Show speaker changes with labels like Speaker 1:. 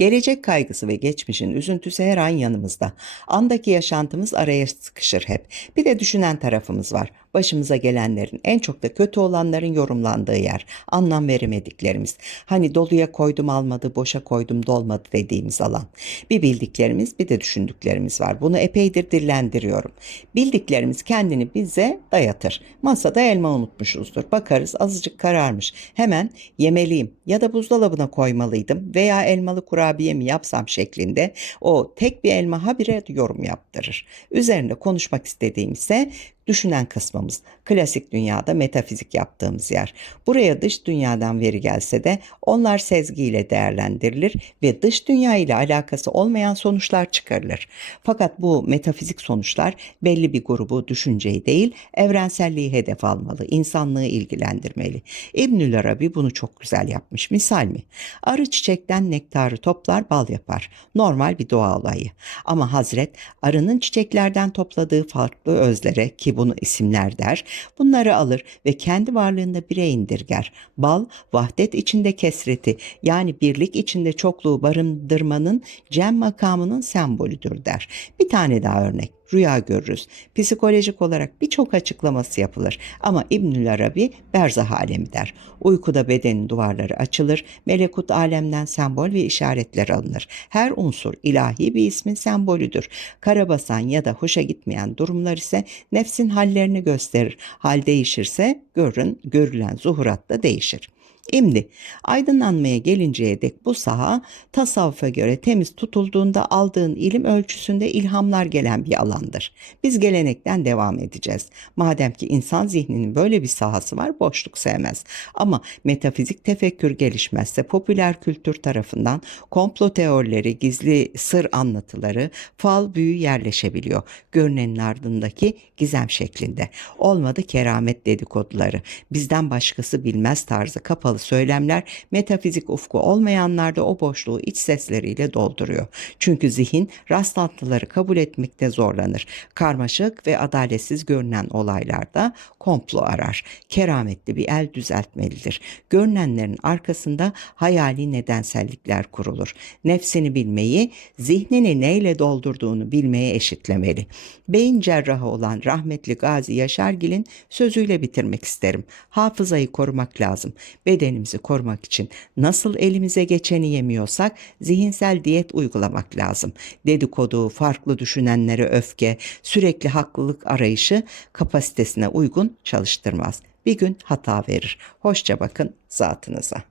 Speaker 1: Gelecek kaygısı ve geçmişin üzüntüsü her an yanımızda. Andaki yaşantımız araya sıkışır hep. Bir de düşünen tarafımız var. Başımıza gelenlerin, en çok da kötü olanların yorumlandığı yer. Anlam veremediklerimiz. Hani doluya koydum almadı, boşa koydum dolmadı dediğimiz alan. Bir bildiklerimiz, bir de düşündüklerimiz var. Bunu epeydir dillendiriyorum. Bildiklerimiz kendini bize dayatır. Masada elma unutmuşuzdur. Bakarız azıcık kararmış. Hemen yemeliyim ya da buzdolabına koymalıydım veya elmalı kurabiye mi yapsam şeklinde o tek bir elma habire yorum yaptırır. Üzerinde konuşmak istediğim ise düşünen kısmımız. Klasik dünyada metafizik yaptığımız yer. Buraya dış dünyadan veri gelse de onlar sezgiyle değerlendirilir ve dış dünya ile alakası olmayan sonuçlar çıkarılır. Fakat bu metafizik sonuçlar belli bir grubu düşünceyi değil, evrenselliği hedef almalı, insanlığı ilgilendirmeli. İbnül Arabi bunu çok güzel yapmış. Misal mi? Arı çiçekten nektarı toplar, bal yapar. Normal bir doğa olayı. Ama Hazret arının çiçeklerden topladığı farklı özlere ki bunu isimler der, bunları alır ve kendi varlığında bire indirger. Bal, vahdet içinde kesreti yani birlik içinde çokluğu barındırmanın cem makamının sembolüdür der. Bir tane daha örnek rüya görürüz. Psikolojik olarak birçok açıklaması yapılır ama İbnül Arabi berzah alemi der. Uykuda bedenin duvarları açılır, melekut alemden sembol ve işaretler alınır. Her unsur ilahi bir ismin sembolüdür. Karabasan ya da hoşa gitmeyen durumlar ise nefsin hallerini gösterir. Hal değişirse görün, görülen zuhurat da değişir. Şimdi aydınlanmaya gelinceye dek bu saha tasavvufa göre temiz tutulduğunda aldığın ilim ölçüsünde ilhamlar gelen bir alandır. Biz gelenekten devam edeceğiz. Madem ki insan zihninin böyle bir sahası var boşluk sevmez. Ama metafizik tefekkür gelişmezse popüler kültür tarafından komplo teorileri, gizli sır anlatıları, fal büyü yerleşebiliyor. Görünenin ardındaki gizem şeklinde. Olmadı keramet dedikoduları. Bizden başkası bilmez tarzı kapalı söylemler metafizik ufku olmayanlarda o boşluğu iç sesleriyle dolduruyor. Çünkü zihin rastlantıları kabul etmekte zorlanır. Karmaşık ve adaletsiz görünen olaylarda komplo arar. Kerametli bir el düzeltmelidir. Görünenlerin arkasında hayali nedensellikler kurulur. Nefsini bilmeyi, zihnini neyle doldurduğunu bilmeye eşitlemeli. Beyin cerrahı olan rahmetli Gazi Yaşargil'in sözüyle bitirmek isterim. Hafızayı korumak lazım. Bedenimizi korumak için nasıl elimize geçeni yemiyorsak zihinsel diyet uygulamak lazım. Dedikodu, farklı düşünenlere öfke, sürekli haklılık arayışı kapasitesine uygun çalıştırmaz. Bir gün hata verir. Hoşça bakın zatınıza.